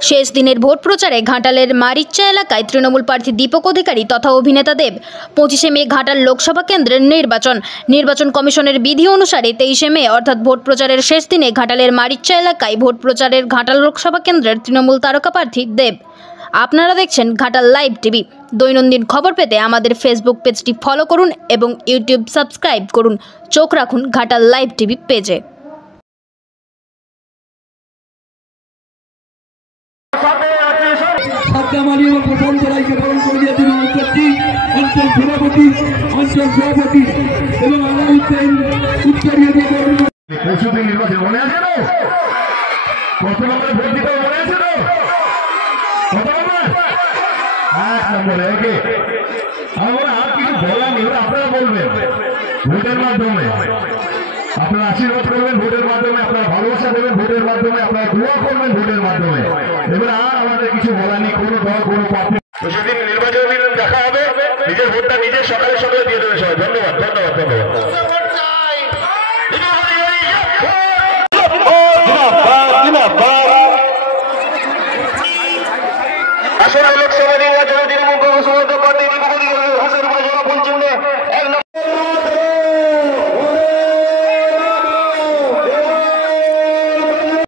শেষ দিনের ভোট প্রচারে ঘাটালের মারিচ্চা এলাকায় তৃণমূল প্রার্থী দীপক অধিকারী তথা অভিনেতা দেব। 25শে মে ঘাটাল লোকসভা কেন্দ্রের নির্বাচন কমিশনের বিধি অনুসারে 23শে মে অর্থাৎ ভোট প্রচারের শেষ দিনে ঘাটালের মারিচ্চা এলাকায় ভোট প্রচারের ঘাটাল লোকসভা কেন্দ্রের তৃণমূল তারকা প্রার্থী দেব। আপনারা দেখছেন ঘাটাল লাইভ টিভি। দৈনন্দিন খবর পেতে আমাদের ফেসবুক পেজটি ফলো করুন এবং ইউটিউব সাবস্ক্রাইব করুন। চোখ রাখুন ঘাটাল লাইভ টিভি পেজে। প্রথম জেলাকে বরণ করে দিয়েছেন অঞ্চল সভাপতি এবং আলাউদ্দিন উত্তরীয় পরশুদিন নির্বাচন মনে আছে তো? কত নম্বরে ভোট দিতে মনে আছে তো? কত নম্বর? 1 নম্বরে। ওকে, আমরা আর কিছু বলার নেই, আপনারা বলবেন ভোটের মাধ্যমে, আপনারা আশীর্বাদ করবেন ভোটের মাধ্যমে, আপনারা ভালোবাসা দেবেন ভোটের মাধ্যমে, আপনারা দোয়া করবেন ভোটের মাধ্যমে। এবার আর আমাদের কিছু বলার নেই, কোনো দল কোনো প্রার্থী। সেদিন নির্বাচন দেখা হবে, নিজের ভোটটা নিজের সকালে সকালে দিয়ে দেবে সবাই। ধন্যবাদ ধন্যবাদ ধন্যবাদ। আসলে লোকসভা নির্বাচনে তৃণমূল কংগ্রেস